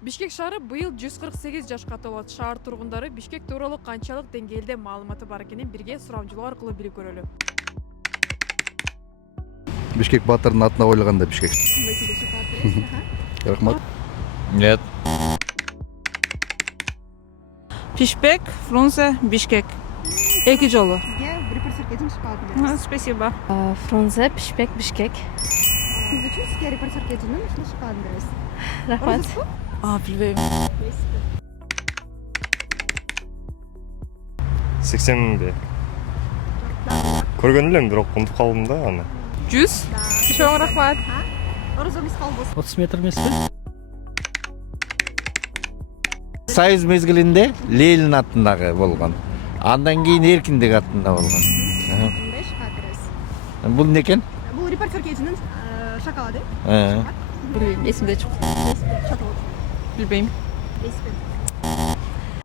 Бишкек шаары быйыл 148 жашка толот. Шаар тургундары Бишкек тууралуу канчалык деңгээлде маалыматы бар экенин бирге сурамжылоо аркылуу билип көрөлү. Бишкек Батырдын атына коюлган да Бишкек. Рахмат. Нет. Пишбек, Фрунзе, Бишкек. Эки жолу. Сизге бир репортерге жумушка алып Спасибо. Фрунзе, Пишбек, Бишкек. Сиз үчүн сизге репортерге жумушка алып Рахмат. Билбейм. 80 көргөн элем, бирок унутуп калдым да аны. 100. Чоң рахмат. Орозо мискал болсун. 30 метр эмеспи? Союз мезгилинде Ленин атындагы болгон. Андан кийин Эркиндик атында болгон. Мындай шака беребиз. Бул эмне экен? Бул репортерге шоколады. Билбейм, эсимде жок. Билбейм.